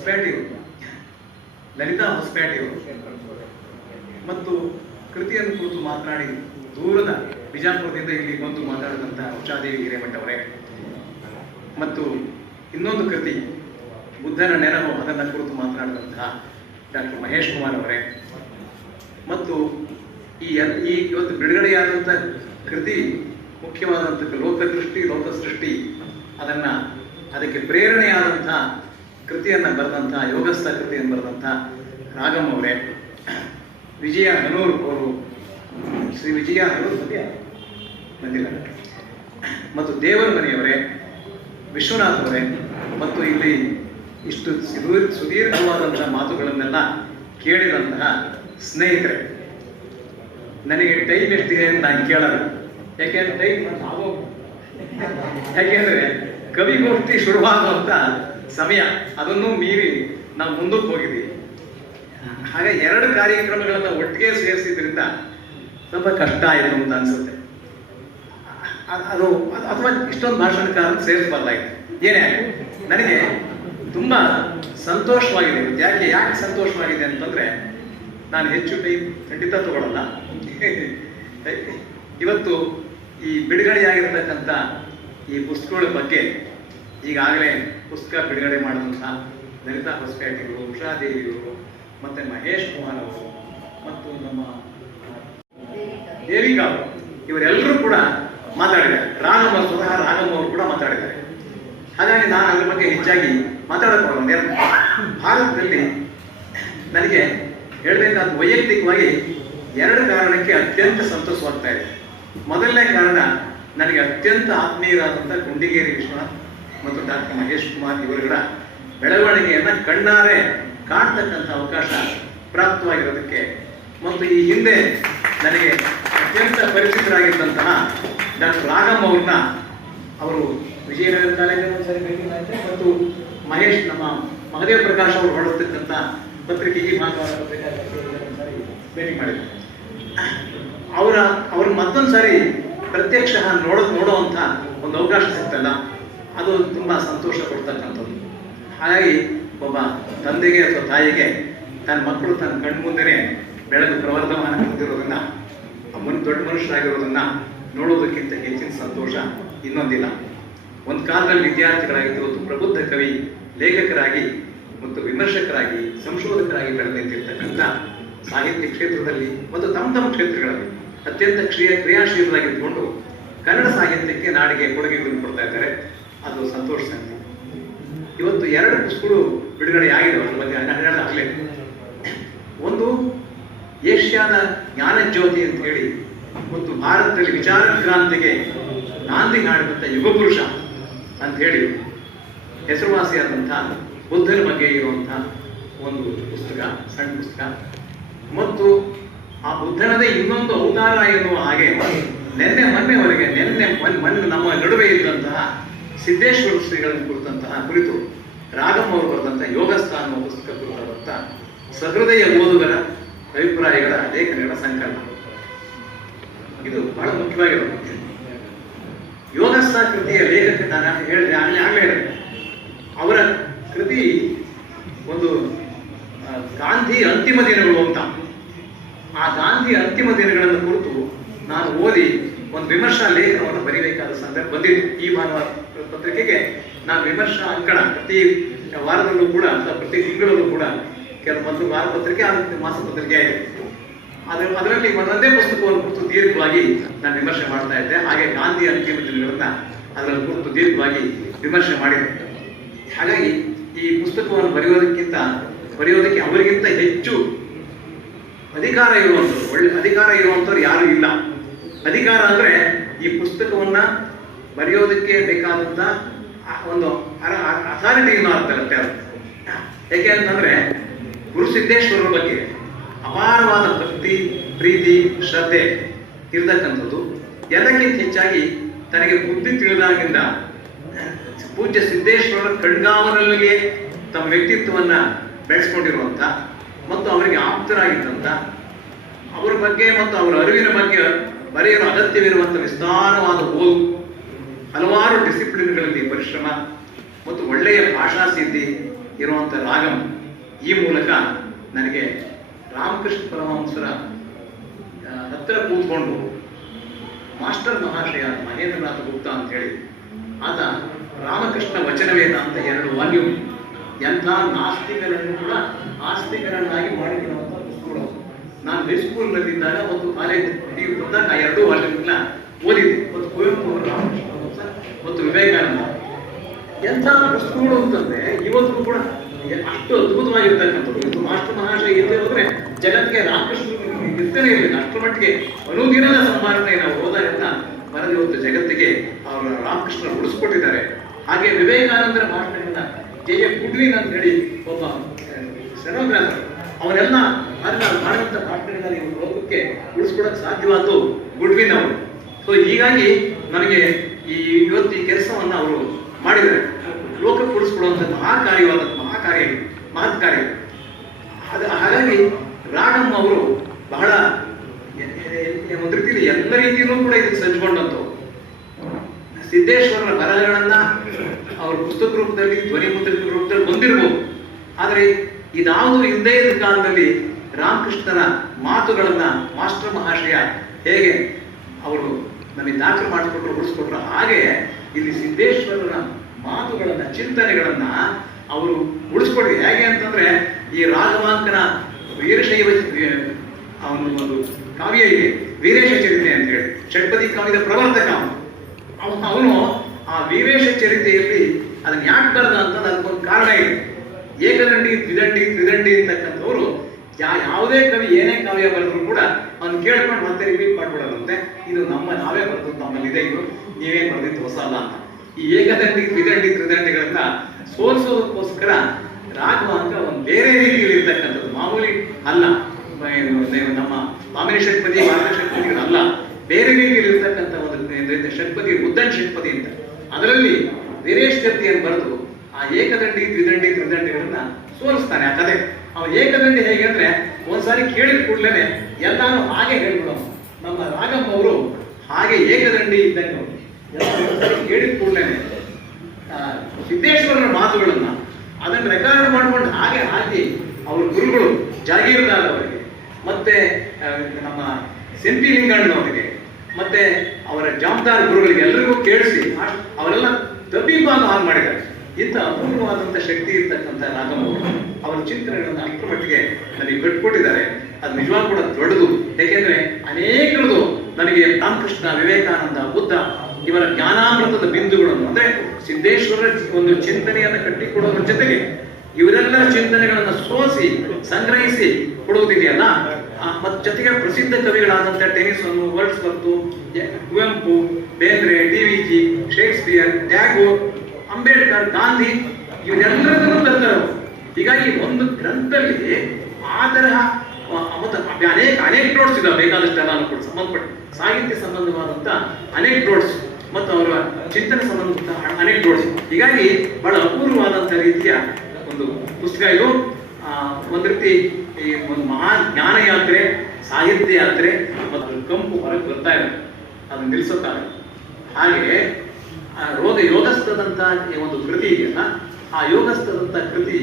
ಹೊಸಪೇಟೆಯವರು, ಲಲಿತಾ ಹೊಸಪೇಟೆಯವರು ಮತ್ತು ಕೃತಿಯನ್ನು ಕುರಿತು ಮಾತನಾಡಿ ದೂರದ ಬಿಜಾಪುರದಿಂದ ಇಲ್ಲಿ ಬಂದು ಮಾತಾಡಿದಂತಹ ಉಷಾದೇವಿ ಹಿರೇಮಠ ಅವರೇ, ಮತ್ತು ಇನ್ನೊಂದು ಕೃತಿ ಬುದ್ಧನ ನೆನಪು ಅದನ್ನು ಕುರಿತು ಮಾತನಾಡಿದಂತಹ ಡಾಕ್ಟರ್ ಮಹೇಶ್ ಕುಮಾರ್ ಅವರೇ, ಮತ್ತು ಈ ಇವತ್ತು ಬಿಡುಗಡೆಯಾದಂಥ ಕೃತಿ ಮುಖ್ಯವಾದಂಥ ಲೋಕದೃಷ್ಟಿ ಲೋಕಸೃಷ್ಟಿ ಅದಕ್ಕೆ ಪ್ರೇರಣೆಯಾದಂಥ ಕೃತಿಯನ್ನು ಬರೆದಂಥ ಯೋಗಸ್ಥ ಕೃತಿಯನ್ನು ಬರೆದಂಥ ರಾಗಮ್ ಅವರೇ, ವಿಜಯ ಹನೂರು ಅವರು, ಶ್ರೀ ವಿಜಯ ಹನೂರು ಬಂದಿಲ್ಲ, ಮತ್ತು ದೇವರ ಮನೆಯವರೇ, ವಿಶ್ವನಾಥ್ ಅವರೇ, ಮತ್ತು ಇಲ್ಲಿ ಇಷ್ಟು ಸುದೀರ್ಘವಾದಂತಹ ಮಾತುಗಳನ್ನೆಲ್ಲ ಕೇಳಿದಂತಹ ಸ್ನೇಹಿತರೆ, ನನಗೆ ಟೈಮ್ ಎಷ್ಟಿದೆ ಅಂತ ನಾನು ಕೇಳಲ್ಲ. ಯಾಕೆಂದ್ರೆ ಕವಿಗೋಷ್ಠಿ ಶುರುವಾಗುವಂತ ಸಮಯ, ಅದನ್ನು ಮೀರಿ ನಾವು ಮುಂದಕ್ಕೆ ಹೋಗಿದ್ದೀವಿ. ಹಾಗೆ 2 ಕಾರ್ಯಕ್ರಮಗಳನ್ನು ಒಟ್ಟಿಗೆ ಸೇರಿಸಿದ್ರಿಂದ ಸ್ವಲ್ಪ ಕಷ್ಟ ಆಯಿತು ಅಂತ ಅನ್ಸುತ್ತೆ. ಅದು ಅಥವಾ ಇಷ್ಟೊಂದು ಭಾಷಣಕಾರ ಸೇರಿಸಬಾರ್ದಾಗಿದೆ. ಏನೇ ನನಗೆ ತುಂಬ ಸಂತೋಷವಾಗಿದೆ. ಯಾಕೆ ಸಂತೋಷವಾಗಿದೆ ಅಂತಂದ್ರೆ, ನಾನು ಹೆಚ್ಚು ಟೈಮ್ ಖಂಡಿತ ತಗೊಳ್ಳಲ್ಲ. ಇವತ್ತು ಈ ಬಿಡುಗಡೆಯಾಗಿರ್ತಕ್ಕಂಥ ಈ ಪುಸ್ತಕಗಳ ಬಗ್ಗೆ ಈಗಾಗಲೇ ಪುಸ್ತಕ ಬಿಡುಗಡೆ ಮಾಡಿದಂಥ ಲಲಿತಾ ಹೊಸಪೇಟೆಯವರು, ಉಷಾದೇವಿಯವರು, ಮತ್ತು ಮಹೇಶ್ ಕುಮಾರ್ ಅವರು, ಮತ್ತು ನಮ್ಮ ದೇವಿಕಾ ಅವರು, ಇವರೆಲ್ಲರೂ ಕೂಡ ಮಾತಾಡಿದ್ದಾರೆ. ಸ್ವತಃ ರಾಗಮ್ ಅವರು ಕೂಡ ಮಾತಾಡಿದ್ದಾರೆ. ಹಾಗಾಗಿ ನಾನು ಅದ್ರ ಬಗ್ಗೆ ಹೆಚ್ಚಾಗಿ ಮಾತಾಡೋದು ಭಾರತದಲ್ಲಿ ನನಗೆ ಹೇಳಬೇಕಾದ ವೈಯಕ್ತಿಕವಾಗಿ 2 ಕಾರಣಕ್ಕೆ ಅತ್ಯಂತ ಸಂತೋಷವಾಗ್ತಾ ಇದೆ. ಮೊದಲನೇ ಕಾರಣ, ನನಗೆ ಅತ್ಯಂತ ಆತ್ಮೀಯರಾದಂಥ ಗುಂಡಿಗೇರಿ ವಿಶ್ವನಾಥ್ ಮತ್ತು ಡಾಕ್ಟರ್ ಮಹೇಶ್ ಕುಮಾರ್ ಇವರುಗಳ ಬೆಳವಣಿಗೆಯನ್ನು ಕಣ್ಣಾರೆ ಕಾಣ್ತಕ್ಕಂಥ ಅವಕಾಶ ಪ್ರಾಪ್ತವಾಗಿರೋದಕ್ಕೆ, ಮತ್ತು ಈ ಹಿಂದೆ ನನಗೆ ಅತ್ಯಂತ ಪರಿಚಿತರಾಗಿದ್ದಂತಹ ಡಾಕ್ಟರ್ ರಾಗಮ್ ಅವ್ರನ್ನ ಅವರು ವಿಜಯನಗರ ಕಾಲೇಜಿನ ಒಂದ್ಸರಿ ಭೇಟಿ ಮಾಡಿದ್ದೆ, ಮತ್ತು ಮಹೇಶ್ ನಮ್ಮ ಮಹದೇವ ಪ್ರಕಾಶ್ ಅವರು ಹೊರಡ್ತಕ್ಕಂಥ ಪತ್ರಿಕೆ ಈ ಭಾಗವಾದ ಪತ್ರಿಕಾ ಒಂದ್ಸರಿ ಭೇಟಿ ಮಾಡಿದ್ರು. ಅವ್ರ ಮತ್ತೊಂದು ಸಾರಿ ಪ್ರತ್ಯಕ್ಷ ನೋಡುವಂಥ ಒಂದು ಅವಕಾಶ ಸಿಗ್ತಲ್ಲ, ಅದು ತುಂಬ ಸಂತೋಷ ಕೊಡ್ತಕ್ಕಂಥದ್ದು. ಹಾಗಾಗಿ ಒಬ್ಬ ತಂದೆಗೆ ಅಥವಾ ತಾಯಿಗೆ ತನ್ನ ಮಕ್ಕಳು ತನ್ನ ಕಣ್ಮುಂದೆನೇ ಬೆಳೆದು ಪ್ರವರ್ಧಮಾನ ಹೊಂದಿರೋದನ್ನ, ದೊಡ್ಡ ಮನುಷ್ಯರಾಗಿರೋದನ್ನ ನೋಡೋದಕ್ಕಿಂತ ಹೆಚ್ಚಿನ ಸಂತೋಷ ಇನ್ನೊಂದಿಲ್ಲ. ಒಂದು ಕಾಲದಲ್ಲಿ ವಿದ್ಯಾರ್ಥಿಗಳಾಗಿದ್ದು ಇವತ್ತು ಪ್ರಬುದ್ಧ ಕವಿ, ಲೇಖಕರಾಗಿ ಮತ್ತು ವಿಮರ್ಶಕರಾಗಿ, ಸಂಶೋಧಕರಾಗಿ ಬೆಳೆದು ನಿಂತಿರ್ತಕ್ಕಂಥ ಸಾಹಿತ್ಯ ಕ್ಷೇತ್ರದಲ್ಲಿ ಮತ್ತು ತಮ್ಮ ಕ್ಷೇತ್ರಗಳಲ್ಲಿ ಅತ್ಯಂತ ಕ್ರಿಯಾಶೀಲರಾಗಿದ್ದುಕೊಂಡು ಕನ್ನಡ ಸಾಹಿತ್ಯಕ್ಕೆ ನಾಡಿಗೆ ಕೊಡುಗೆಗಳನ್ನು ಕೊಡ್ತಾ ಇದ್ದಾರೆ. ಅದು ಸಂತೋಷ ಸಂಗತಿ. ಇವತ್ತು 2 ಪುಸ್ತಕಗಳು ಬಿಡುಗಡೆಯಾಗಿವೆ. ಅದ್ರ ಬಗ್ಗೆ ಹೇಳಲಾಗಲೇ, ಒಂದು ಏಷ್ಯಾದ ಜ್ಞಾನಜ್ಯೋತಿ ಅಂತ ಹೇಳಿ, ಮತ್ತು ಭಾರತದಲ್ಲಿ ವಿಚಾರ ಕ್ರಾಂತಿಗೆ ನಾಂದಿ ಹಾಡಿದಂಥ ಯುಗಪುರುಷ ಅಂತ ಹೇಳಿ ಹೆಸರುವಾಸಿಯಾದಂಥ ಬುದ್ಧನ ಬಗ್ಗೆ ಇರುವಂಥ ಒಂದು ಪುಸ್ತಕ, ಸಣ್ಣ ಪುಸ್ತಕ, ಮತ್ತು ಆ ಬುದ್ಧನದೇ ಇನ್ನೊಂದು ಅವತಾರ ಎನ್ನುವ ಹಾಗೆ ಮೊನ್ನೆವರೆಗೆ ನಮ್ಮ ನಡುವೆ ಇದ್ದಂತಹ ಸಿದ್ದೇಶ್ವರ ಶ್ರೀಗಳನ್ನು ಕುರಿತು ರಾಗಮ್ ಅವರು ಬರೆದಂಥ ಯೋಗಸ್ಥ ಅನ್ನುವ ಪುಸ್ತಕ ಕುರಿತಾದಂಥ ಸಹೃದಯ ಓದುಗರ ಅಭಿಪ್ರಾಯಗಳ ಲೇಖನಗಳ ಸಂಕಲನ. ಇದು ಬಹಳ ಮುಖ್ಯವಾಗಿರೋದು. ಯೋಗಸ್ಥ ಕೃತಿಯ ಲೇಖಕ ನಾನು ಆಗಲೇ ಅವರ ಕೃತಿ ಒಂದು ಗಾಂಧಿ ಅಂತಿಮ ದಿನಗಳು ಅಂತ. ಆ ಗಾಂಧಿ ಅಂತಿಮ ದಿನಗಳನ್ನು ಕುರಿತು ನಾನು ಓದಿ ಒಂದು ವಿಮರ್ಶಾ ಲೇಖನವನ್ನು ಬರೀಬೇಕಾದ ಸಂದರ್ಭ ಬಂದಿತ್ತು. ಈ ಭಾನುವಾರ ಪತ್ರಿಕೆಗೆ ನಾನು ವಿಮರ್ಶಾ ಅಂಕಣ ಪ್ರತಿ ವಾರದಲ್ಲೂ ಕೂಡ ಅಥವಾ ಪ್ರತಿ ತಿಂಗಳಲ್ಲೂ ಕೂಡ ಒಂದು ವಾರ ಪತ್ರಿಕೆ, ಮಾಸ ಪತ್ರಿಕೆ ಆಗಿದೆ. ಅದರಲ್ಲಿ ಒಂದೊಂದೇ ಪುಸ್ತಕವನ್ನು ಕುರಿತು ದೀರ್ಘವಾಗಿ ನಾನು ವಿಮರ್ಶೆ ಮಾಡ್ತಾ ಇದ್ದೆ. ಹಾಗೆ ಗಾಂಧಿ ಅಂತಿಮ ದಿನಗಳನ್ನ ಅದರಲ್ಲಿ ಕುರಿತು ದೀರ್ಘವಾಗಿ ವಿಮರ್ಶೆ ಮಾಡಿದೆ. ಹಾಗಾಗಿ ಈ ಪುಸ್ತಕವನ್ನು ಬರೆಯೋದಕ್ಕೆ ಅವರಿಗಿಂತ ಹೆಚ್ಚು ಅಧಿಕಾರ ಇರುವಂಥವ್ರು ಯಾರು ಇಲ್ಲ. ಅಧಿಕಾರ ಅಂದ್ರೆ ಈ ಪುಸ್ತಕವನ್ನ ಬರೆಯೋದಕ್ಕೆ ಬೇಕಾದಂತ ಒಂದು ಅಥಾರಿಟಿಯನ್ನು ಆಗ್ತಾರಂತೆ ಅದು. ಯಾಕೆ ಅಂತಂದ್ರೆ ಗುರುಸಿದ್ದೇಶ್ವರರ ಬಗ್ಗೆ ಅಪಾರವಾದ ಭಕ್ತಿ, ಪ್ರೀತಿ, ಶ್ರದ್ಧೆ ಇರತಕ್ಕಂಥದ್ದು. ಎಲ್ಲಕ್ಕಿಂತ ಹೆಚ್ಚಾಗಿ ತನಗೆ ಬುದ್ಧಿ ತಿಳಿದಾಗಿಂದ ಪೂಜ್ಯ ಸಿದ್ದೇಶ್ವರರ ಕಣ್ಗಾವನಲ್ಲಿಗೆ ತಮ್ಮ ವ್ಯಕ್ತಿತ್ವವನ್ನ ಬೆಳೆಸ್ಕೊಂಡಿರುವಂಥ ಮತ್ತು ಅವರಿಗೆ ಆಪ್ತರಾಗಿದ್ದಂಥ ಅವರ ಬಗ್ಗೆ ಮತ್ತು ಅವರ ಅರಿವಿನ ಬಗ್ಗೆ ಬರೆಯಲು ಅಗತ್ಯವಿರುವಂಥ ವಿಸ್ತಾರವಾದ ಓದು, ಹಲವಾರು ಡಿಸಿಪ್ಲಿನ್ಗಳಲ್ಲಿ ಪರಿಶ್ರಮ ಮತ್ತು ಒಳ್ಳೆಯ ಭಾಷಾ ಸಿದ್ಧಿ ಇರುವಂಥ ರಾಗಂ ಈ ಮೂಲಕ ನನಗೆ ರಾಮಕೃಷ್ಣ ಪರಮಹಂಸರ ಹತ್ತಿರ ಕೂತ್ಕೊಂಡು ಮಾಸ್ಟರ್ ಮಹಾಶಯ ಮಹೇಂದ್ರನಾಥ ಗುಪ್ತಾ ಅಂತ ಹೇಳಿ ಆತ ರಾಮಕೃಷ್ಣ ವಚನವೇದ ಅಂತ 2 ವಾಲ್ಯೂಮ್ ಎಂಥ ನಾಸ್ತಿಕರನ್ನು ಕೂಡ ಆಸ್ತಿಕರನ್ನಾಗಿ ಮಾಡಿರುವಂಥ ಪುಸ್ತಕಗಳು. ನಾನು ಹೈಸ್ಕೂಲ್ನಲ್ಲಿದ್ದಾಗ ಒಂದು ಕಾಲೇಜ್ ಬಂದಾಗ ಆ 2 ವಾಲ್ಯೂಮ್ನ ಓದಿದ್ದೆ. ಒಂದು ಕುವೆಂಪು ಅವರು, ರಾಮಕೃಷ್ಣ ಪರಮಹಂಸ ಮತ್ತು ವಿವೇಕಾನಂದ. ಎಂಥ ಪುಸ್ತಕಗಳು ಅಂತಂದ್ರೆ ಇವತ್ತು ಕೂಡ ಅಷ್ಟು ಅದ್ಭುತವಾಗಿರ್ತಕ್ಕಂಥದ್ದು. ಇದು ಮಾಸ್ಟರ್ ಮಹಾಶಯ ಇಲ್ಲದೆ ಹೋದ್ರೆ ಜಗತ್ತಿಗೆ ರಾಮಕೃಷ್ಣ ಇರ್ತನೇ ಇರಲಿಲ್ಲ. ಅಷ್ಟರ ಮಟ್ಟಿಗೆ ಅನುದಿನದ ಸಂಭಾಷಣೆ ನಾವು ಹೋದಾಗ ಬರೆದು ಇವತ್ತು ಜಗತ್ತಿಗೆ ಅವರು ರಾಮಕೃಷ್ಣ ಉಳಿಸ್ಕೊಟ್ಟಿದ್ದಾರೆ. ಹಾಗೆ ವಿವೇಕಾನಂದರ ಭಾಷಣಗಳನ್ನ ಜೆ ಗುಡ್ವಿನ್ ಅಂತ ಹೇಳಿ ಒಬ್ಬ ಸ್ಟೆನೋಗ್ರಾಫರ್, ಅವರೆಲ್ಲ ಮಾಡುವಂಥ ಭಾಷಣಗಳನ್ನ ನೀವು ಲೋಕಕ್ಕೆ ಉಳಿಸ್ಕೊಡಕ್ಕೆ ಸಾಧ್ಯವಾದ್ದು ಗುಡ್ವಿನ್ ಅವರು. ಸೊ ಹೀಗಾಗಿ ನನಗೆ ಇವತ್ತು ಈ ಕೆಲಸವನ್ನು ಅವರು ಮಾಡಿದ್ದಾರೆ. ಲೋಕಕ್ಕೆ ಉಳಿಸ್ಕೊಡುವಂಥ ಮಹತ್ ಕಾರ್ಯ. ಹಾಗಾಗಿ ರಾಗಂ ಅವರು ಬಹಳ ಒಂದು ರೀತಿಯಲ್ಲಿ ಎಲ್ಲ ರೀತಿಯಲ್ಲೂ ಕೂಡ ಇದಕ್ಕೆ ಸಜ್ಜುಕೊಂಡಂಥವು. ಸಿದ್ದೇಶ್ವರರ ಬರಹಗಳನ್ನ ಅವ್ರ ಪುಸ್ತಕ ರೂಪದಲ್ಲಿ, ಧ್ವನಿ ಮುದ್ರಿತ ರೂಪದಲ್ಲಿ ಬಂದಿರ್ಬೋದು. ಆದರೆ ಇದಾವುದು ಹಿಂದೆ ಇದ್ದ ಕಾಲದಲ್ಲಿ ರಾಮಕೃಷ್ಣರ ಮಾತುಗಳನ್ನ ಮಾಸ್ಟರ್ ಮಹಾಶಯ ಹೇಗೆ ಅವರು ನಮಗೆ ದಾಖಲು ಮಾಡಿಸ್ಕೊಟ್ರು, ಉಳಿಸ್ಕೊಟ್ರು, ಹಾಗೆ ಇಲ್ಲಿ ಸಿದ್ದೇಶ್ವರರ ಮಾತುಗಳನ್ನ, ಚಿಂತನೆಗಳನ್ನ ಅವರು ಉಳಿಸ್ಕೊಡ್ರಿ. ಹೇಗೆ ಅಂತಂದ್ರೆ ಈ ರಾಘವಾಂಕನ ವೀರಶೈವ ಅವನು ಒಂದು ಕಾವ್ಯ ಇದೆ, ವೀರೇಶ ಚರಿತೆ ಅಂತ ಹೇಳಿ, ಷಟ್ಪದಿ ಕಾವ್ಯದ ಪ್ರವರ್ತಕ ಅವನು. ಆ ವೀರೇಶ ಚರಿತೆಯಲ್ಲಿ ಅದನ್ನ ಯಾಕೆ ಬರದ ಅಂತ ಅದಕ್ಕೊಂದು ಕಾರಣ ಇದೆ. ಏಕದಂಡಿ, ತ್ರಿದಂಡಿ ಅಂತಕ್ಕಂಥವ್ರು ಯಾವುದೇ ಕವಿ ಏನೇ ಕಾವ್ಯ ಬರೆದ್ರು ಕೂಡ ಅವ್ನು ಕೇಳ್ಕೊಂಡು ಮತ್ತೆ ರಿಪೀಟ್ ಮಾಡ್ಬಿಡೋದಂತೆ. ಇದು ನಾವೇ ಬರೆದು ನಮ್ಮಲ್ಲಿದೆ, ಇದು ನೀವೇ ಬರೆದಿದ್ದು ಹೊಸ ಅಲ್ಲ ಅಂತ. ಈ ಏಕದಂಡಿ, ತ್ರಿದಂಡಿಗಳನ್ನ ಸೋಲಿಸೋದಕ್ಕೋಸ್ಕರ ರಾಘವಾಂಕ ಒಂದು ಬೇರೆ ರೀತಿಯಲ್ಲಿ ಇರ್ತಕ್ಕಂಥದ್ದು, ಮಾಮೂಲಿ ಅಲ್ಲ. ನಮ್ಮ ಮಾಮಿನಿ ಷಟ್ಪದಿ, ಭಾರತ ಷಟ್ಪದಿಗಳಲ್ಲ, ಬೇರೆ ರೀತಿಯಲ್ಲಿ ಇರ್ತಕ್ಕಂಥ ಒಂದು ಷಟ್ಪದಿ, ಉದ್ದನ್ ಷಟ್ಪದಿ ಅಂತ. ಅದರಲ್ಲಿ ವೀರೇಶ್ ಚರಿತೆಯನ್ನು ಬರೆದು ಆ ಏಕದಂಡಿ, ತ್ರಿದಂಡಿಗಳನ್ನ ಸೋಲಿಸ್ತಾನೆ ಆ ಕತೆ. ಅವ್ನು ಏಕದಂಡಿ ಹೇಗೆ ಅಂದ್ರೆ ಒಂದ್ಸಾರಿ ಕೇಳಿದ ಕೂಡಲೇ ಎಲ್ಲಾನು ಹಾಗೆ ಹೇಳ್ಬಿಡೋನು. ನಮ್ಮ ರಾಗಂ ಅವರು ಹಾಗೆ ಏಕದಂಡಿ ಇದ್ದಂಗೆ ಕೇಳಿದ ಕೂಡಲೇ ಸಿದ್ದೇಶ್ವರನ ಮಾತುಗಳನ್ನ ಅದನ್ನು ರೆಕಾರ್ಡ್ ಮಾಡ್ಕೊಂಡು ಹಾಗೆ ಹಾಕಿ ಅವ್ರ ಗುರುಗಳು ಜಾಗೀರ್ದಾರ್ ಅವರಿಗೆ, ಮತ್ತೆ ನಮ್ಮ ಸೆಂಪಿ ಲಿಂಗಣ್ಣನವರಿಗೆ, ಮತ್ತೆ ಅವರ ಜಾಮದಾರ್ ಗುರುಗಳಿಗೆ ಎಲ್ಲರಿಗೂ ಕೇಳಿಸಿ ಅವರೆಲ್ಲ ತಬ್ಬಿಬಾನು ಹಾಗೆ ಮಾಡಿದ್ದಾರೆ. ಇಂಥ ಅಪೂರ್ವವಾದಂಥ ಶಕ್ತಿ ಇರ್ತಕ್ಕಂಥ ರಾಗಂ ಅವರ ಚಿಂತನೆಗಳನ್ನ ಅಷ್ಟರ ಮಟ್ಟಿಗೆ ನನಗೆ ಬಿಟ್ಕೊಟ್ಟಿದ್ದಾರೆ. ಅದು ನಿಜವಾಗ ಕೂಡ ದೊಡ್ಡದು. ಯಾಕೆಂದ್ರೆ ಅನೇಕರದು ನನಗೆ ರಾಮಕೃಷ್ಣ, ವಿವೇಕಾನಂದ, ಬುದ್ಧ ಇವರ ಜ್ಞಾನಾಮೃತದ ಬಿಂದುಗಳನ್ನು, ಅಂದ್ರೆ ಸಿದ್ದೇಶ್ವರ ಒಂದು ಚಿಂತನೆಯನ್ನು ಕಟ್ಟಿಕೊಡೋದ್ರ ಜೊತೆಗೆ ಇವರೆಲ್ಲರ ಚಿಂತನೆಗಳನ್ನು ಸೋಸಿ ಸಂಗ್ರಹಿಸಿ ಕೊಡುವುದಿದೆಯಲ್ಲ. ಮತ್ತು ಜೊತೆಗೆ ಪ್ರಸಿದ್ಧ ಕವಿಗಳಾದಂಥ Tennyson, Wordsworth, Kuvempu, Bendre, D V G, Shakespeare, Tagore, Ambedkar, Gandhi ಇವರೆಲ್ಲರನ್ನೂ ತಂದರು. ಹೀಗಾಗಿ ಒಂದು ಗ್ರಂಥದಲ್ಲಿ ಆ ತರಹ ಅನೇಕ ನೋಟ್ಸ್ ಇದಾವೆ, ಬೇಕಾದಷ್ಟೆಲ್ಲ ಕೂಡ ಸಂಬಂಧಪಟ್ಟ ಸಾಹಿತ್ಯ ಸಂಬಂಧವಾದಂಥ ಅನೇಕ ನೋಟ್ಸ್ ಮತ್ತು ಅವರ ಚಿಂತನೆ ಸಂಬಂಧಪಟ್ಟ ಅನೇಕ ನೋಟ್ಸ್. ಹೀಗಾಗಿ ಬಹಳ ಅಪೂರ್ವವಾದಂಥ ರೀತಿಯ ಒಂದು ಪುಸ್ತಕ ಇದು. ಒಂದು ರೀತಿ ಈ ಒಂದು ಮಹಾ ಜ್ಞಾನ ಯಾತ್ರೆ, ಸಾಹಿತ್ಯ ಯಾತ್ರೆ ಮತ್ತು ಕಂಪು ಹೊರಗೆ ಬರ್ತಾ ಇದೆ, ಅದನ್ನು ನಿಲ್ಲಿಸುತ್ತಾರೆ. ಹಾಗೆ ಯೋಗಸ್ಥದಂತ ಒಂದು ಕೃತಿ ಇದೆಯಲ್ಲ, ಆ ಯೋಗಸ್ಥದಂತ ಕೃತಿ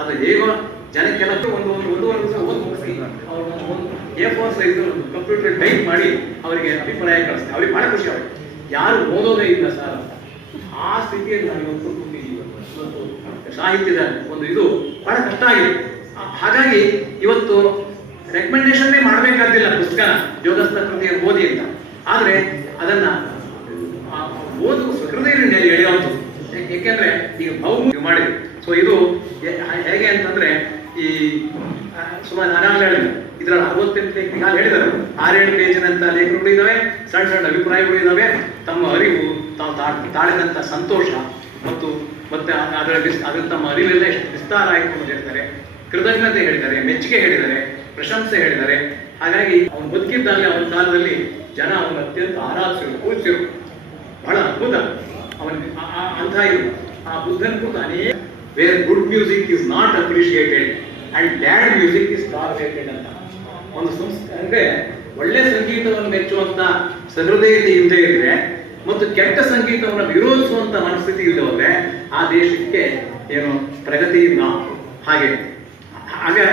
ಅದು ಹೇಗೋ ಜನಕ್ಕೆಲ್ಲ ಒಂದೂವರೆ ದಿವಸ ಓದಿ ಮುಗಿಸಿ ಒಂದು A4 ಸೈಜ್ ಕಂಪ್ಯೂಟರ್ ಟೈಪ್ ಮಾಡಿ ಅವರಿಗೆ ಅಭಿಪ್ರಾಯ ಕಳಿಸ್ತಾರೆ. ಅವ್ರಿಗೆ ಬಹಳ ಖುಷಿ. ಅವ್ರಿಗೆ ಯಾರು ಓದೋದೇ ಇಲ್ಲ ಸರ್ ಅಂತ ಆ ಸ್ಥಿತಿಯಲ್ಲಿ ನಾವು ಇವತ್ತು ಸಾಹಿತ್ಯದ ಒಂದು ಇದು ಬಹಳ ಕಷ್ಟ ಆಗಿದೆ. ಹಾಗಾಗಿ ಇವತ್ತು ರೆಕಮೆಂಡೇಶನ್ನೇ ಮಾಡಬೇಕಾದಿಲ್ಲ ಪುಸ್ತಕ ಯೋಗಸ್ಥ ಕೃತಿಯನ್ನು ಓದಿ ಅಂತ. ಆದರೆ ಅದನ್ನ ಓದು ಹೃದಯದಲ್ಲಿ ಎಳೆಯುವಂಥದ್ದು. ಏಕೆಂದ್ರೆ ಈಗ ಬಹುಮುಖ ಮಾಡಿದೆ. ಸೊ ಇದು ಹೇಗೆ ಅಂತಂದ್ರೆ ಈ ಸುಮಾರು ನಾನು ಹೇಳಿದೆ ಇದರಲ್ಲಿ 68 ಲೇಖನ ಹೇಳಿದ್ದಾರೆ. 6-7 ಪೇಜಿನಂತ ಲೇಖನಗಳು ಇದಾವೆ, ಸಣ್ಣ ಸಣ್ಣ ಅಭಿಪ್ರಾಯಗಳು ಇದಾವೆ. ತಮ್ಮ ಅರಿವು, ತಾವು ತಾಳಿದಂಥ ಸಂತೋಷ ಮತ್ತು ಮತ್ತೆ ಅದರ ತಮ್ಮ ಅರಿವೆಲ್ಲ ಎಷ್ಟು ವಿಸ್ತಾರ ಆಯಿತು ಅಂತ ಹೇಳ್ತಾರೆ. ಕೃತಜ್ಞತೆ ಹೇಳಿದ್ದಾರೆ, ಮೆಚ್ಚುಗೆ ಹೇಳಿದ್ದಾರೆ, ಪ್ರಶಂಸೆ ಹೇಳಿದ್ದಾರೆ. ಹಾಗಾಗಿ ಅವನು ಬದುಕಿದ್ದಾಗಲೇ ಅವನ ಕಾಲದಲ್ಲಿ ಜನ ಅವನು ಅತ್ಯಂತ ಆರಾಧಿಸಿರು, ಪೂಜಿಸಿರು. ಬಹಳ ಅದ್ಭುತ ಅವನಿಗೆ ಅಂಥ ಇದು. ಆ ಬುದ್ಧನ ಕುರಿತು ಅನೇಕ where good music is not appreciated and bad music is tolerated ಅಂತ ಒಂದು ಸಂಸ್ಥೆ. ಅಂದ್ರೆ ಒಳ್ಳೆ ಸಂಗೀತವನ್ನು ಮೆಚ್ಚುವಂತ ಸಹೃದಯತೆ ಇಲ್ಲದೆ ಇದ್ರೆ ಮತ್ತು ಕೆಟ್ಟ ಸಂಗೀತವನ್ನು ವಿರೋಧಿಸುವಂತ ಮನಸ್ಥಿತಿ ಇಲ್ಲದೆ ಹೋದ್ರೆ ಆ ದೇಶಕ್ಕೆ ಏನು ಪ್ರಗತಿ ಇಲ್ಲ.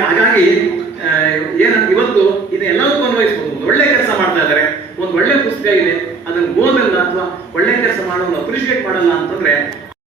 ಹಾಗಾಗಿ ಇವತ್ತು ಇದನ್ನೆಲ್ಲದಕ್ಕೂ ಅನ್ವಯಿಸಬಹುದು. ಒಂದು ಒಳ್ಳೆ ಕೆಲಸ ಮಾಡ್ತಾ ಇದ್ದಾರೆ, ಒಂದು ಒಳ್ಳೆ ಪುಸ್ತಕ ಇದೆ, ಅದನ್ನು ಓದಲ್ಲ ಅಥವಾ ಒಳ್ಳೆ ಕೆಲಸ ಮಾಡೋದು ಅಪ್ರಿಷಿಯೇಟ್ ಮಾಡಲ್ಲ ಅಂತಂದ್ರೆ